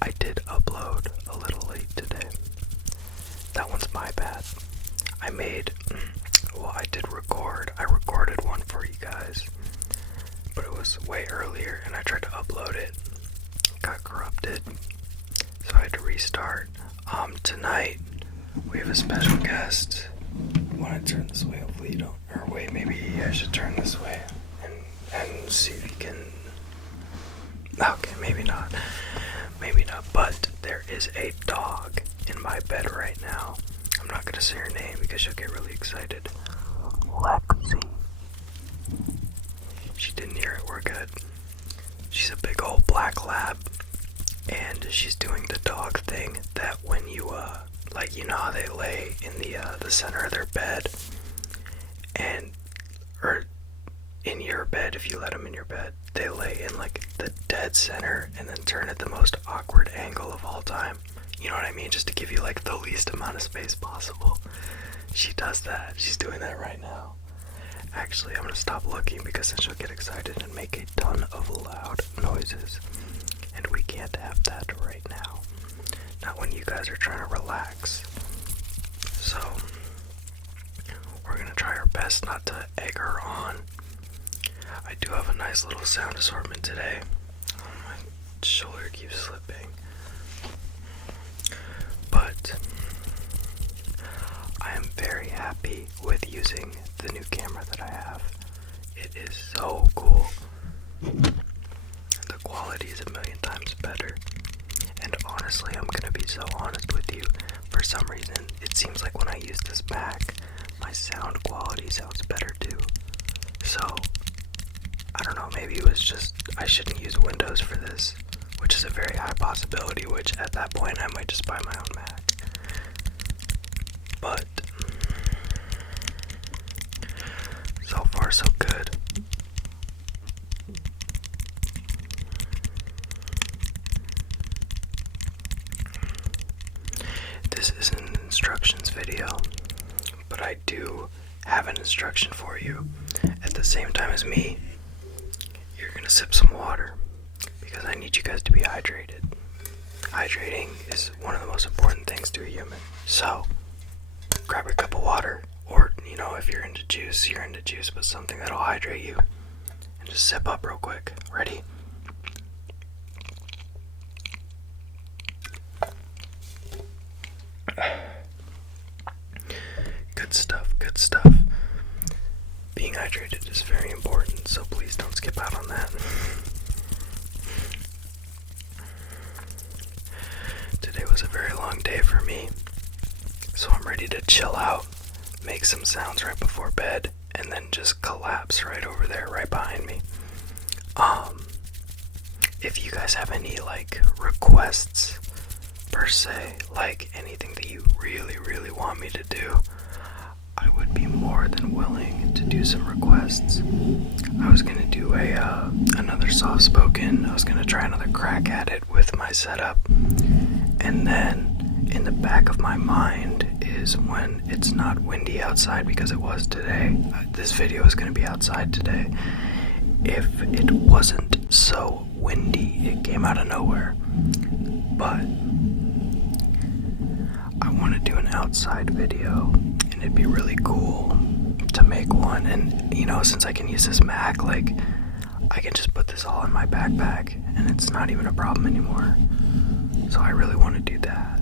I did upload a little late today. That one's my bad. I did record. I recorded one for you guys, but it was way earlier and I tried to upload it. Got corrupted, so I had to restart. Tonight we have a special guest. Want to turn this way? Hopefully you don't. Or wait, maybe I should turn this way and see if you can. Okay, maybe not. Maybe not. But there is a dog in my bed right now. I'm not gonna say her name because she'll get really excited. Lexi. She didn't hear it. We're good. She's a big old black lab, and she's doing the dog thing that when you like, you know how they lay in the center of their bed, or in your bed, if you let them in your bed, they lay in like the dead center and then turn at the most awkward angle of all time. You know what I mean? Just to give you like the least amount of space possible. She does that. She's doing that right now. Actually, I'm gonna stop looking because then she'll get excited and make a ton of loud noises. And we can't have that right now. Not when you guys are trying to relax. So, we're gonna try our best not to egg her on. I do have a nice little sound assortment today. Oh, my shoulder keeps slipping. But I am very happy with using the new camera that I have. It is so cool. The quality is a million times better. And honestly, I'm gonna be so honest with you. For some reason, it seems like when I use this Mac, my sound quality sounds better too. So, I don't know, maybe it was just I shouldn't use Windows for this, which is a very high possibility, which at that point I might just buy my own Mac. But so far so good. This is an instructions video, but I do have an instruction for you. At the same time as me, you're gonna sip some water because I need you guys to be hydrated. Hydrating is one of the most important things to a human. So, grab a cup of water, or, you know, if you're into juice, but something that'll hydrate you. And just sip up real quick. Ready? Good stuff, good stuff. Being hydrated is very important, so please don't skip out on that. Today was a very long day for me, so I'm ready to chill out, make some sounds right before bed, and then just collapse right over there, right behind me. If you guys have any, like, requests, per se, like anything that you really, really want me to do, I would be more than willing to do some requests. I was gonna do another soft-spoken. I was gonna try another crack at it with my setup. And then, in the back of my mind is when it's not windy outside, because it was today. This video is gonna be outside today. If it wasn't so windy, it came out of nowhere. But I want to do an outside video, and it'd be really cool to make one. And, you know, since I can use this Mac, like, I can just put this all in my backpack, and it's not even a problem anymore. So I really want to do that.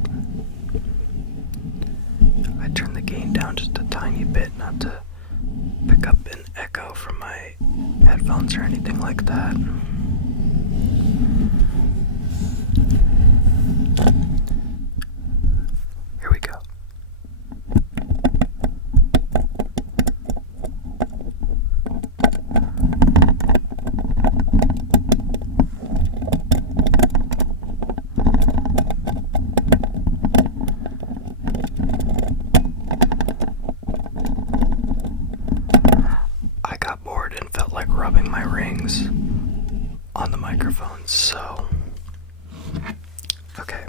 I turned the gain down just a tiny bit, not to pick up an echo from my headphones or anything like that. Here we go. I got bored and felt like rubbing my rings on the microphone, so okay.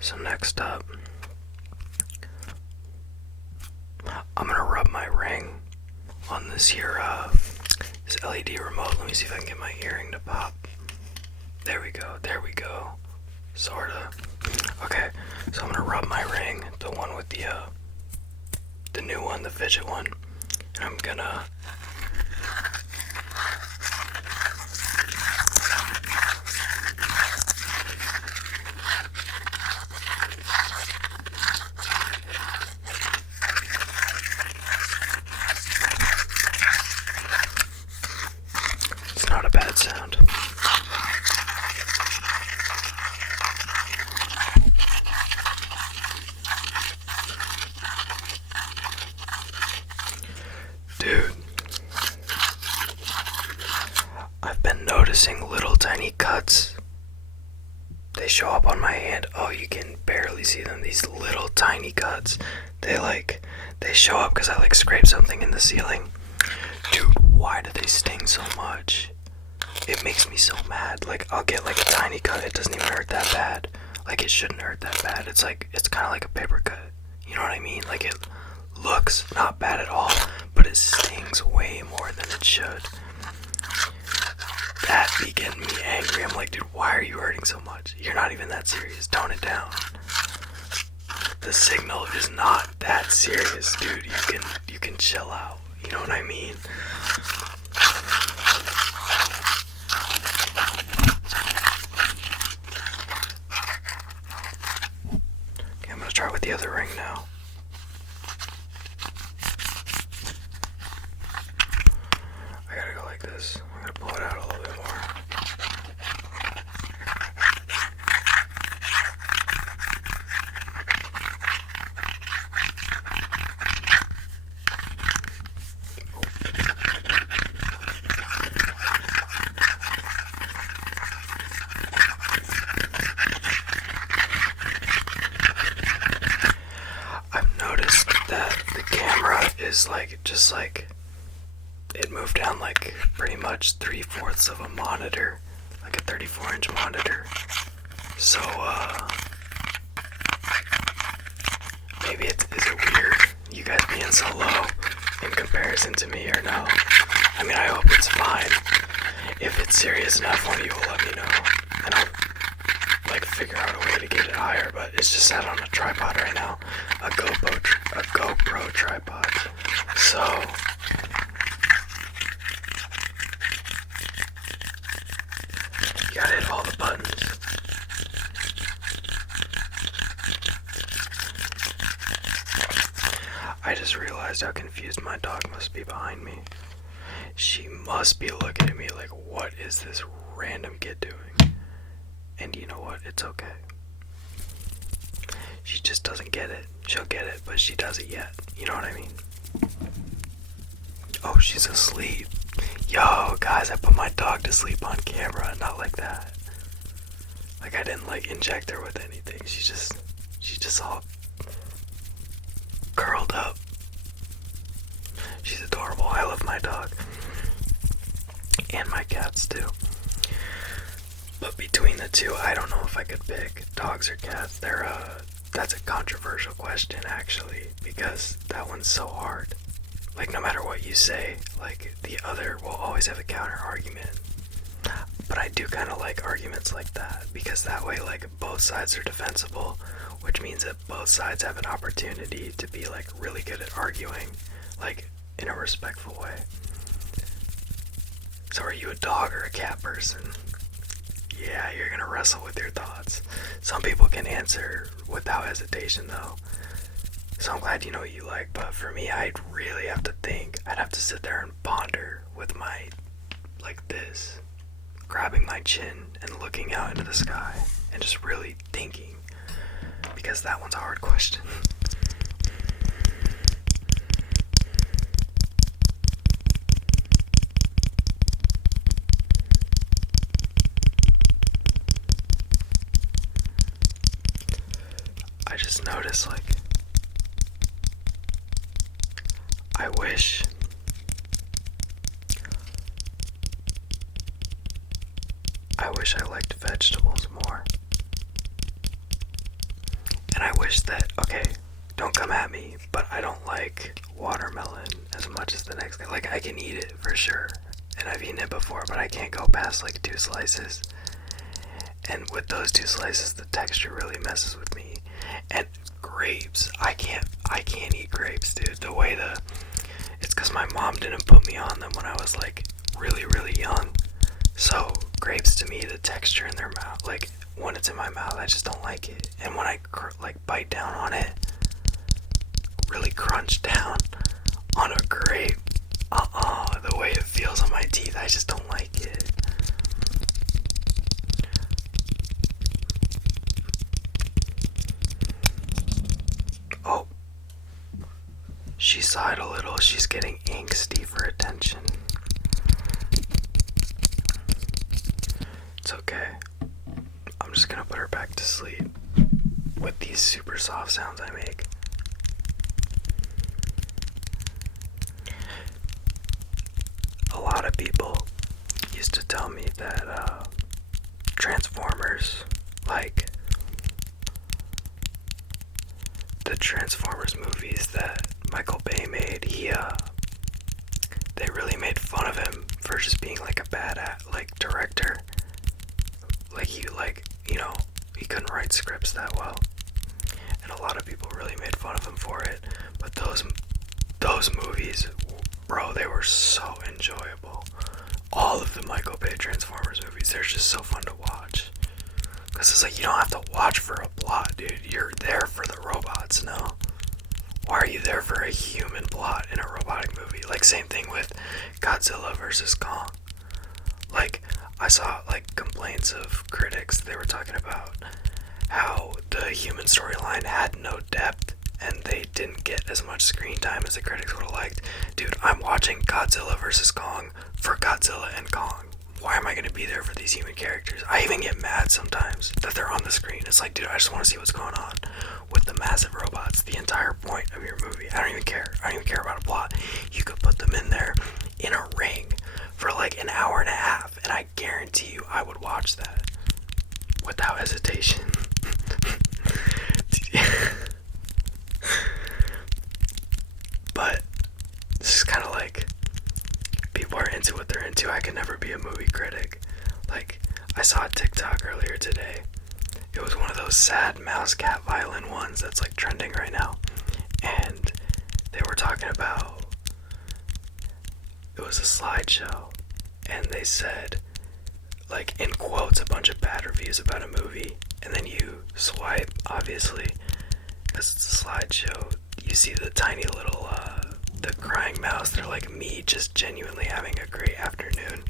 So next up, I'm gonna rub my ring on this here this LED remote. Let me see if I can get my earring to pop. There we go, there we go. Sorta. Okay, so I'm gonna rub my ring, the one with the new one, the fidget one, and I'm gonna it's not a bad sound. Dude, I've been noticing little tiny cuts. They show up on my hand. Oh, you can barely see them. These little tiny cuts. They show up because I like scrape something in the ceiling. Dude, why do they sting so much? It makes me so mad. Like, I'll get like a tiny cut. It doesn't even hurt that bad. Like, it shouldn't hurt that bad. It's kind of like a paper cut. You know what I mean? Like, it looks not bad at all, but it stings way more than it should. That be getting me angry. I'm like, dude, why are you hurting so much? You're not even that serious. Tone it down. The signal is not that serious, dude. You can chill out. You know what I mean? Okay, I'm gonna try with the other ring now. I gotta go like this. I'm gonna pull it out a little bit more. I've noticed that the camera is like it moved down like pretty much 3/4 of a monitor, like a 34-inch monitor. So maybe is it weird you guys being so low in comparison to me or no? I mean, I hope it's fine. If it's serious enough, one of you will let me know, and I'll like figure out a way to get it higher. But it's just sat on a tripod right now, a GoPro tripod. So you gotta hit all the buttons. I just realized how confused my dog must be behind me. She must be looking at me like, what is this random kid doing? And you know what? It's okay. She just doesn't get it. She'll get it, but she doesn't yet. You know what I mean? Oh, she's asleep. Yo, guys, I put my dog to sleep on camera. Not like that. Like, I didn't like inject her with anything. She's just all curled up. She's adorable. I love my dog. And my cats too. But between the two, I don't know if I could pick dogs or cats. That's a controversial question actually, because that one's so hard. Like, no matter what you say, like, the other will always have a counter argument. But I do kind of like arguments like that, because that way, like, both sides are defensible, which means that both sides have an opportunity to be, like, really good at arguing, like, in a respectful way. So are you a dog or a cat person? Yeah, you're gonna wrestle with your thoughts. Some people can answer without hesitation, though. So I'm glad you know what you like, but for me, I'd really have to think. I'd have to sit there and ponder with my, like this, grabbing my chin and looking out into the sky and just really thinking, because that one's a hard question. I just noticed, like, I wish I liked vegetables more. And I wish that, okay, don't come at me, but I don't like watermelon as much as the next guy. Like, I can eat it for sure, and I've eaten it before, but I can't go past like 2 slices. And with those two slices, the texture really messes with me. And grapes, I can't eat grapes, dude. It's because my mom didn't put me on them when I was like really, really young. So grapes to me, the texture in their mouth, like when it's in my mouth, I just don't like it. And when I like bite down on it, really crunch down on a grape, the way it feels on my teeth, I just don't like it. Oh, she sighed a little. She's getting angsty for attention. It's okay. I'm just gonna put her back to sleep with these super soft sounds I make. A lot of people used to tell me that Transformers, like the Transformers movies that Michael Bay made, they really made fun of him for just being like a bad director. Like he couldn't write scripts that well. And a lot of people really made fun of him for it. But those movies, bro, they were so enjoyable. All of the Michael Bay Transformers movies, they're just so fun to watch. Because it's like, you don't have to watch for a plot, dude. You're there for the robots, no? Why are you there for a human plot in a robotic movie? Like, same thing with Godzilla vs. Kong. Like, I saw, like, complaints of critics. They were talking about how the human storyline had no depth and they didn't get as much screen time as the critics would have liked. Dude, I'm watching Godzilla vs. Kong for Godzilla and Kong. Why am I going to be there for these human characters? I even get mad sometimes that they're on the screen. It's like, dude, I just want to see what's going on with the massive robots. The entire point of your movie. I don't even care. I don't even care about a plot. You could put them in there in a ring for like an hour and a half, and I guarantee you I would watch that without hesitation. But this is kind of like, people are into what they're into. I can never be a movie critic. Like, I saw a TikTok earlier today. It was one of those sad mouse cat violin ones that's like trending right now. And they were talking about, it was a slideshow, and they said, like, in quotes, a bunch of bad reviews about a movie, and then you swipe, obviously, because it's a slideshow, you see the tiny little, the crying mouse. They're like, me just genuinely having a great afternoon.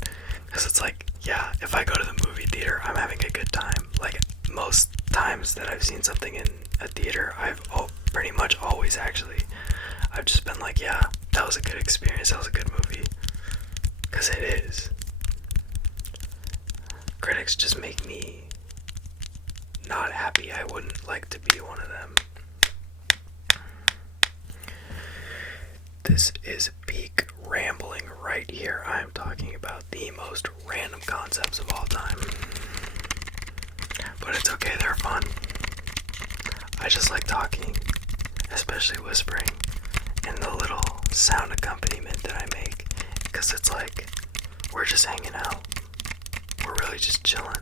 Because it's like, yeah, if I go to the movie theater, I'm having a good time. Like, most times that I've seen something in a theater, I've pretty much always actually, I've just been like, yeah, that was a good experience, that was a good movie. Because it is. Critics just make me not happy. I wouldn't like to be one of them. This is peak rambling right here. I am talking about the most random concepts of all time. But it's okay, they're fun. I just like talking, especially whispering, and the little sound accompaniment that I make. Because it's like, we're just hanging out. We're really just chilling.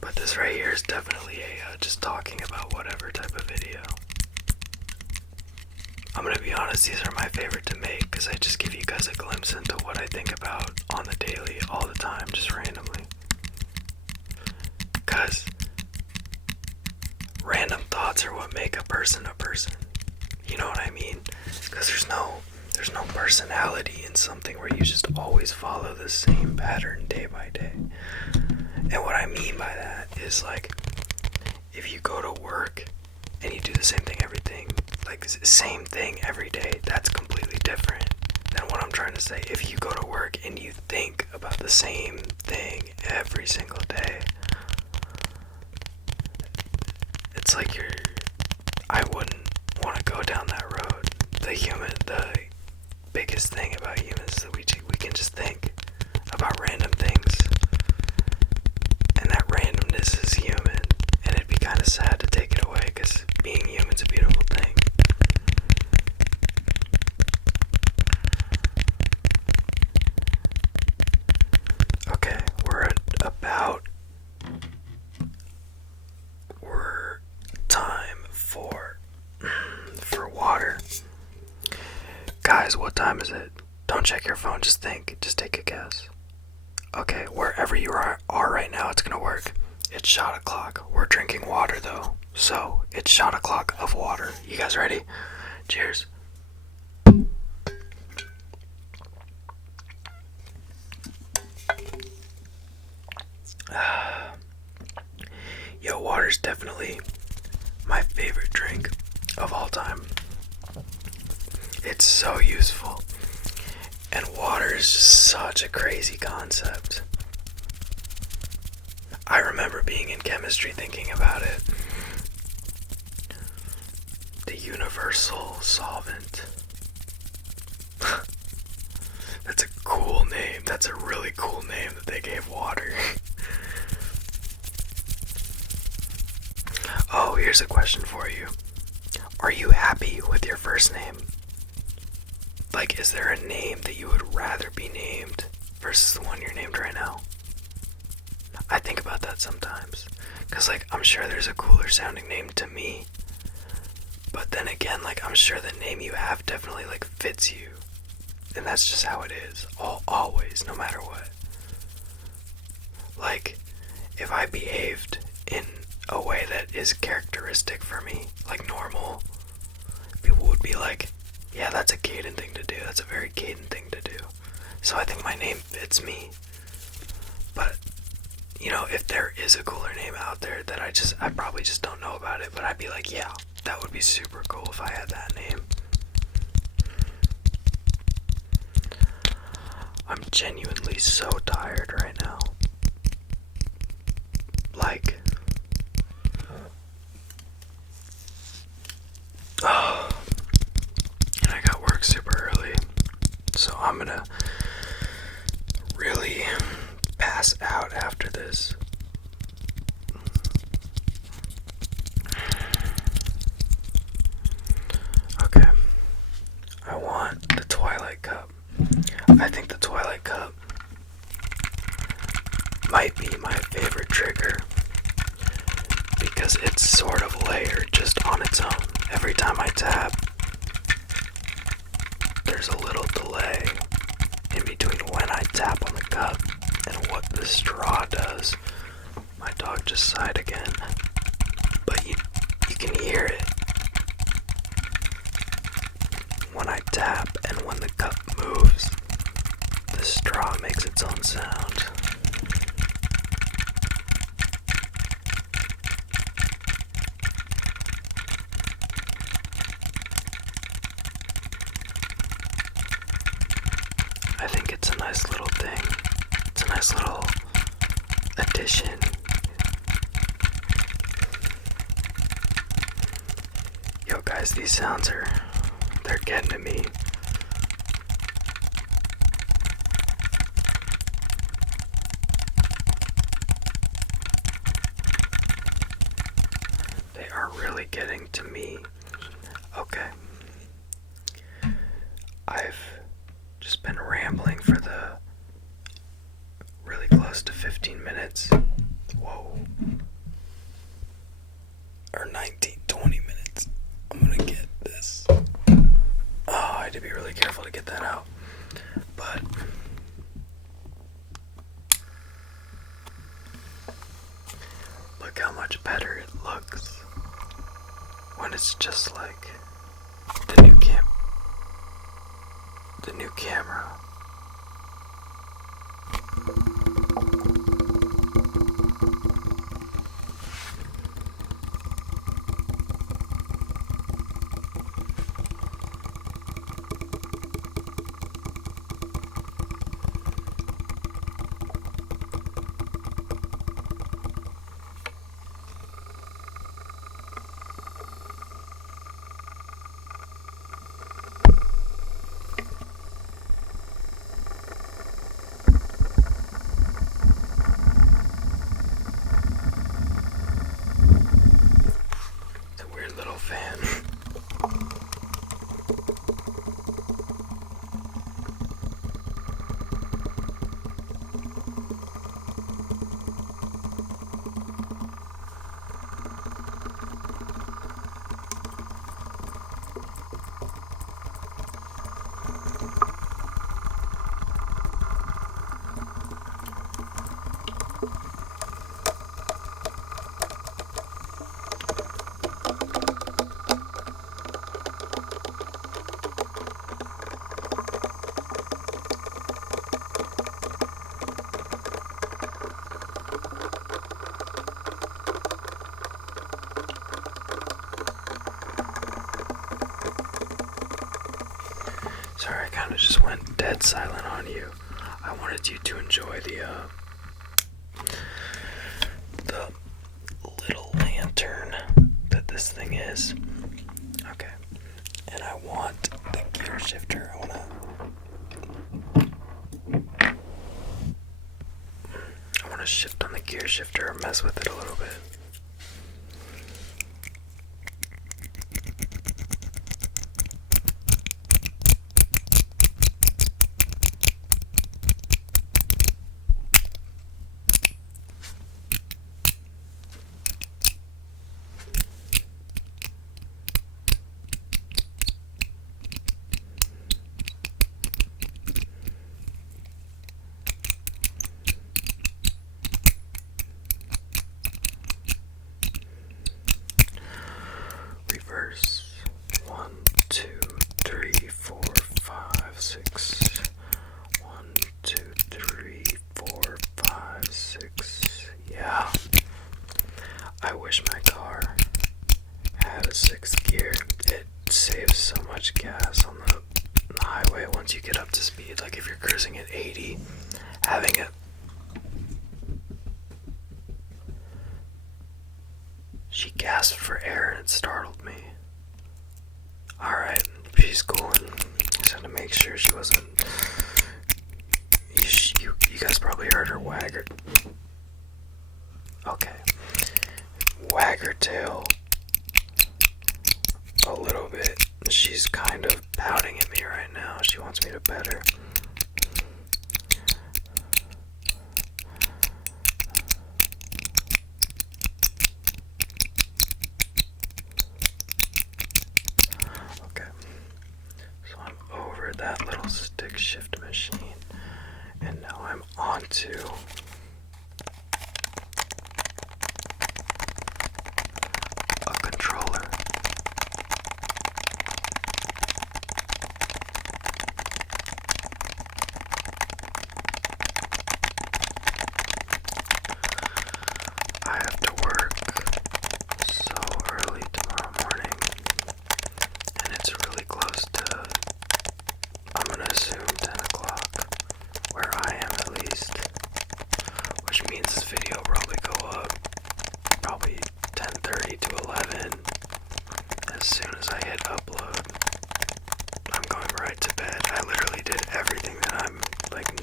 But this right here is definitely a just talking about whatever type of video. I'm gonna be honest, these are my favorite to make because I just give you guys a glimpse into what I think about on the daily, all the time, just randomly. Because random thoughts are what make a person a person. You know what I mean? Because there's no personality in something where you just always follow the same pattern day by day. And what I mean by that is, like, if you go to work and you do the same thing same thing every day, that's completely different than what I'm trying to say. If you go to work and you think about the same thing every single day, it's like I wouldn't want to go down that road. The biggest thing about humans is that we can just think about random things, and that randomness is human, and it'd be kind of sad to take it away, because being human's a beautiful thing. Okay, we're at a is it? Don't check your phone, just think. Just take a guess. Okay, wherever you are right now, it's gonna work. It's shot o'clock. We're drinking water though. So, it's shot o'clock of water. You guys ready? Cheers. Yo, water's definitely my favorite drink of all time. It's so useful. And water is just such a crazy concept. I remember being in chemistry thinking about it. The universal solvent. That's a cool name. That's a really cool name that they gave water. Oh, here's a question for you. Are you happy with your first name? Like, is there a name that you would rather be named versus the one you're named right now? I think about that sometimes. Because, like, I'm sure there's a cooler sounding name to me. But then again, like, I'm sure the name you have definitely, like, fits you. And that's just how it is. Always, no matter what. Like, if I behaved in a way that is characteristic for me, like normal, people would be like, yeah, that's a Kaden thing to do. That's a very Kaden thing to do. So I think my name fits me. But, you know, if there is a cooler name out there that I probably just don't know about it, but I'd be like, yeah, that would be super cool if I had that name. I'm genuinely so tired right now. Like, oh, and I got work super early, so I'm gonna really pass out after this. Okay, I want the Twilight cup. I think the Twilight cup might be my favorite trigger because it's sort of layered just on its own. Every time I tap, there's a little delay in between when I tap on the cup and what the straw does. My dog just sighed again, but you can hear it when I tap, and when the cup moves, the straw makes its own sound. I think it's a nice little thing. It's a nice little addition. Yo guys, these sounds they're getting to me. They are really getting to me. Okay. I've just been rambling for the really close to 15 minutes. Whoa. Or 19, 20 minutes. I'm gonna get this. Oh, I had to be really careful to get that out. But look how much better it looks when it's just like the new camera. just went dead silent on you. I wanted you to enjoy the little lantern that this thing is. Okay. And I want the gear shifter. I want to shift on the gear shifter or mess with it a little bit. Reverse. 1, 2, 3, 4, 5, 6. 1, 2, 3, 4, 5, 6. Yeah. I wish my car had a sixth gear. It saves so much gas on the highway once you get up to speed. Like if you're cruising at 80, having it. She gasped for air and it startled me. Alright, she's cool, and just had to make sure she wasn't. You guys probably heard her wag her. Okay. Wag her tail a little bit. She's kind of pouting at me right now. She wants me to pet her. Okay. So I'm over that little stick shift machine. And now I'm onto a controller. I have to work so early tomorrow morning, and it's really close to, I'm gonna assume 10 o'clock, where I am at least, which means this video will probably go up probably 10:30 to 11. As soon as I hit upload, I'm going right to bed. I literally did everything that I'm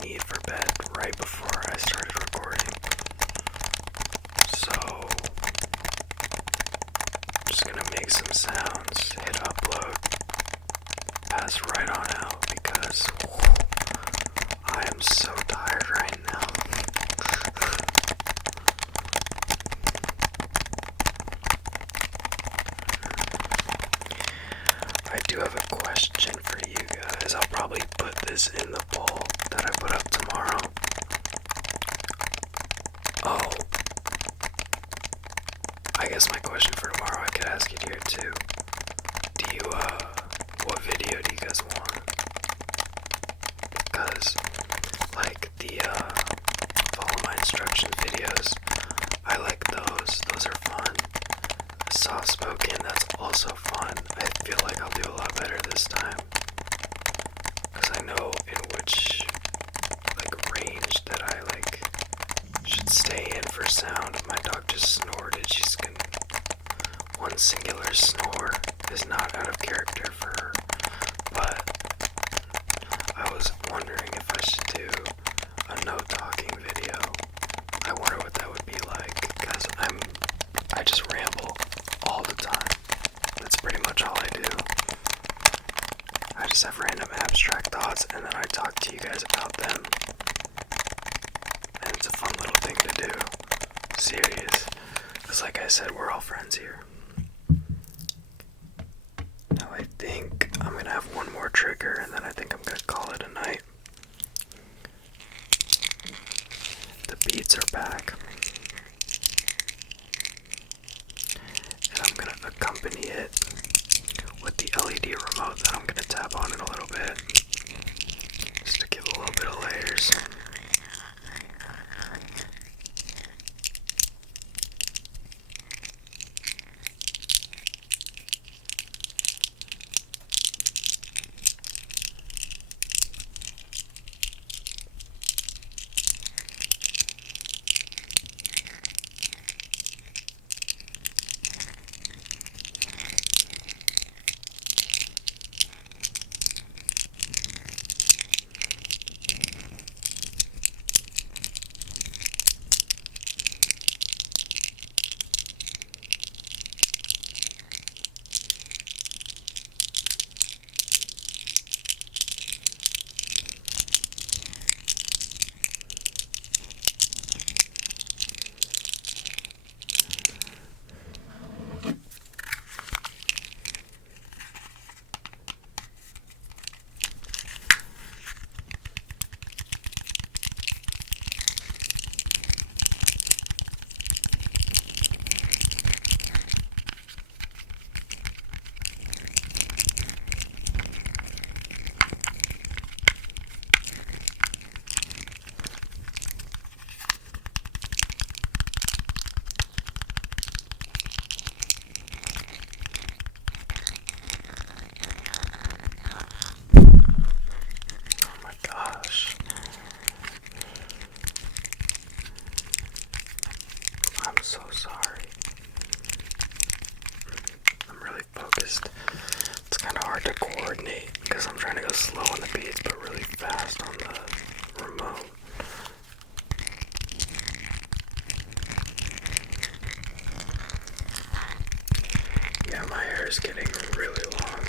need for bed right before I started recording. So I'm just gonna make some sounds, hit upload, pass right on out because I am so tired right now. I do have a question for you guys. I'll probably put this in the poll that I put up tomorrow. Oh, I guess my question for tomorrow I could ask it here too. What video do you guys want? Because, the follow my instructions videos, I like those. Those are fun. Soft spoken, that's also fun. I feel like I'll do a lot better this time. Because I know in which, range that I, should stay in for sound. My dog just snorted. She's gonna. One singular snore is not out of character for her. But I was wondering if I should do a no talking video. I wonder what that would be like, because I just ramble all the time. That's pretty much all I do. I just have random abstract thoughts and then I talk to you guys about them. And it's a fun little thing to do. Serious. Because like I said, we're all friends here. Now I think I'm going to have one more trigger and then I think I'm going to call it a night. The beats are back. And I'm going to accompany it with the LED remote that I'm going to tap on in a little bit. Just to give a little bit of layers. so sorry. I'm really focused. It's kind of hard to coordinate because I'm trying to go slow on the beats but really fast on the remote. Yeah, my hair is getting really long.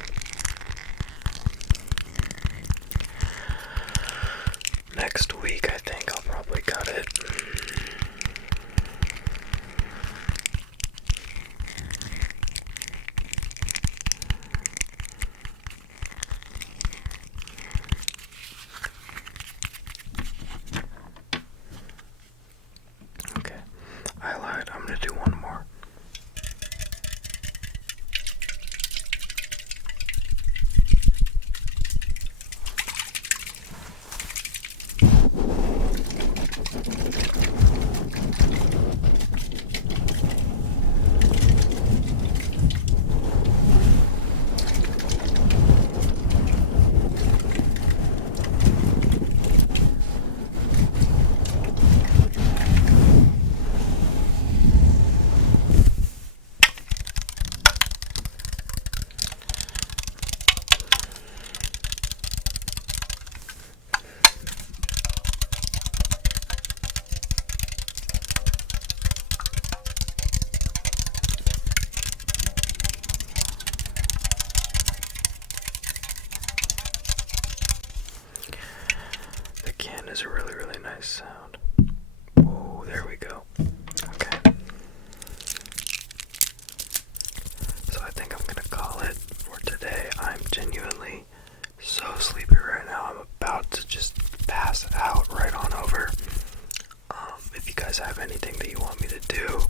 Next week, I think I'll probably cut it. Okay, I lied. I'm gonna do one more. The can is a really, really nice sound. Oh, there we go. Okay. So I think I'm gonna call it for today. I'm genuinely so sleepy right now. I'm about to just pass out right on over. If you guys have anything that you want me to do,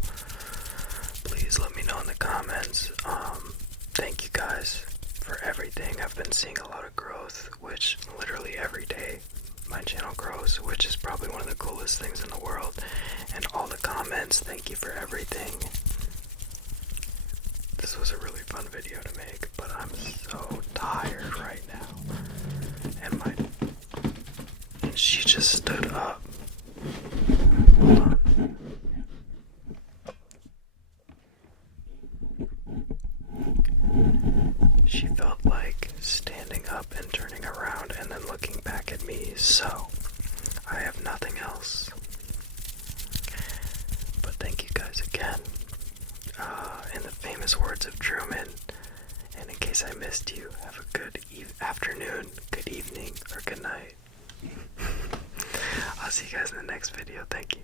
please let me know in the comments. Thank you guys for everything. I've been seeing a lot of growth, which literally every day my channel grows, which is probably one of the coolest things in the world. And all the comments, thank you for everything. This was a really fun video to make, but I'm so tired right now. And she just stood up. Hold on. She felt like standing up and turning around and then looking back at me, so I have nothing else. But thank you guys again. In the famous words of Truman, and in case I missed you, have a good afternoon, good evening, or good night. I'll see you guys in the next video. Thank you.